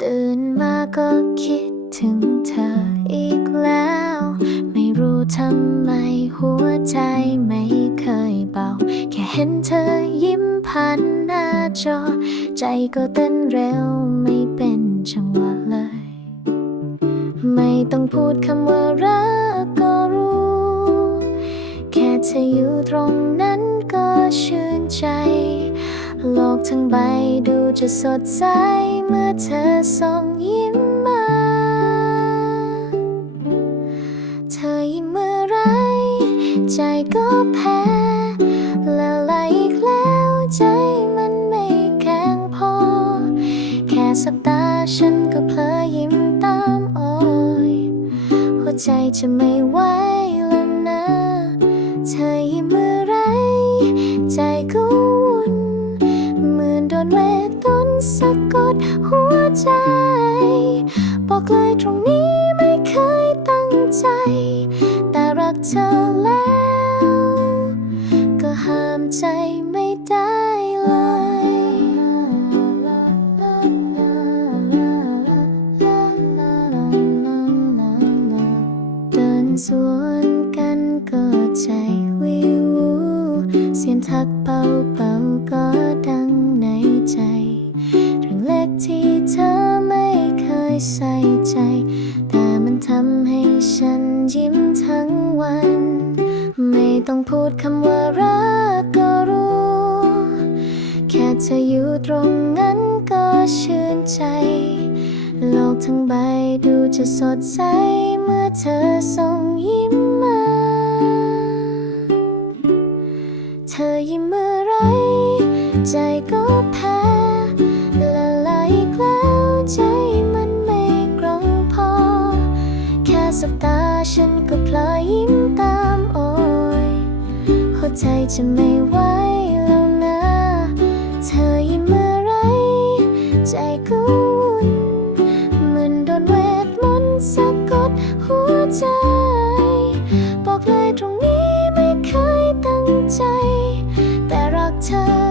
ตื่นมาก็คิดถึงเธออีกแล้ว ไม่รู้ทำไมหัวใจไม่เคยเบา แค่เห็นเธอยิ้มผ่านหน้าจอ ใจก็เต้นเร็วไม่เป็นจังหวะเลย ไม่ต้องพูดคำว่ารักก็รู้ แค่จะอยู่ตรงนั้น ก็ชื่นใจ โลกทั้งใบดูจะสดใส เมื่อเธอส่งยิ้มมา เธอยิ้มเมื่อไร ใจก็แพ้ละลายอีกแล้วใจมันไม่แข็งพอ แค่สับตาฉันก็เพลอยิ้มตามโอย หัวใจจะไม่ไหวแล้ว กดหัวใจ บอกเลยตรงนี้ไม่เคยตั้งใจ แต่รักเธอแล้ว ก็ห้ามใจไม่ได้เลยเดินสวนกันก็ใจวิว เสียงทักเบาๆ ยใส่ใจ แต่มันทำให้ฉันยิ้มทั้งวัน ไม่ต้องพูดคำว่ารักก็รู้ แค่เธออยู่ตรงนั้นก็ชื่นใจ โลกทั้งใบดูจะสดใส เมื่อเธอส่งยิ้มมา เธอยิ้มเมื่อไรใจก็ แค่สบตาฉันก็พลอยยิ้มตามโอยหัวใจจะไม่ไหวแล้วนะ เธอยิ้มเมื่อไร ใจก็วุ่นเหมือนโดนเวทมนต์สะกดหัวใจ บอกเลยตรงนี้ไม่เคยตั้งใจ แต่รักเธอ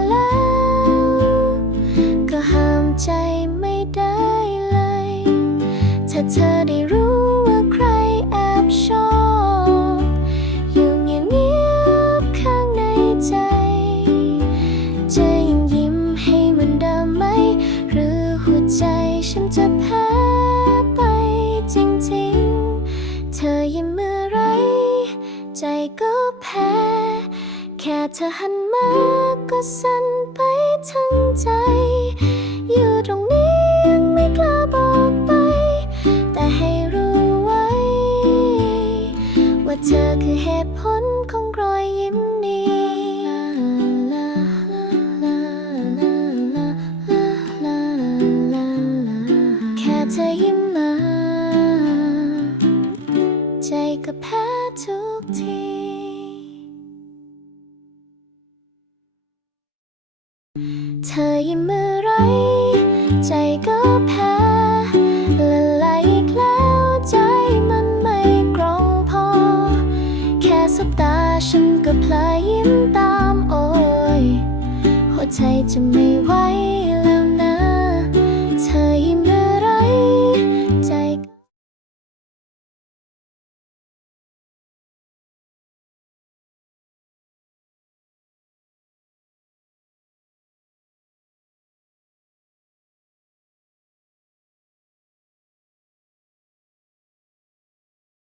ก็แพ้ แค่เธอหันมาก็สั่นไปทั้งใจ อยู่ตรงนี้ยังไม่กล้าบอกไป แต่ให้รู้ไว้ ว่าเธอคือเหตุผลของรอยยิ้มนี้ แค่เธอยิ้มมา ใจก็แพ้ทุกที เธอยิ้มเมื่อไร ใจก็แพ้ละลายอีกแล้วใจมันไม่กรองพอ แค่สบตาฉันก็พลายยิ้มตามโอย หัวใจจะไม่ไหว